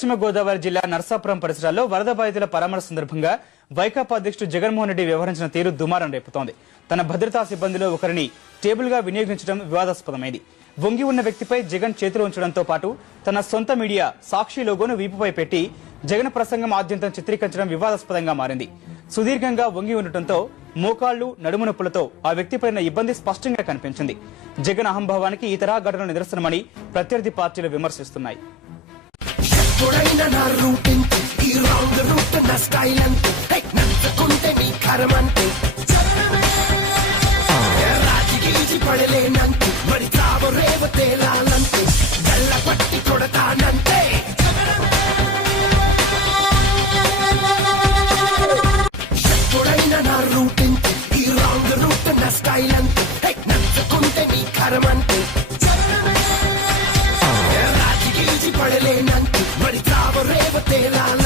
పశ్చిమ గోదావరి జిల్లా నర్సాపురం పరిసరాల్లో వరద బాధితుల పరామర్శ సందర్భంగా వైకాపా అధ్యక్షుడు జగన్మోహన్ రెడ్డి వ్యవహరించిన తీరు దుమారం రేపుతోంది. తన భద్రతా సిబ్బందిలో ఒకరిని టేబుల్ గా వినియోగించడం వివాదాస్పదమైంది. వంగి ఉన్న వ్యక్తిపై జగన్ చేతులు ఉంచడంతో పాటు తన సొంత మీడియా సాక్షి లోగోను వీపుపై పెట్టి జగన్ ప్రసంగం ఆద్యంతం చిత్రీకరించడం వివాదాస్పదంగా మారింది. సుదీర్ఘంగా వంగి ఉండటంతో మోకాళ్లు నడుము నొప్పులతో ఆ వ్యక్తిపైన ఇబ్బంది స్పష్టంగా కనిపించింది. జగన్ అహంభావానికి ఈ తరహా ఘటన నిదర్శనమని ప్రత్యర్థి పార్టీలు విమర్శిస్తున్నాయి. పడలేనంటూ మరి తావ రేవ తేలాల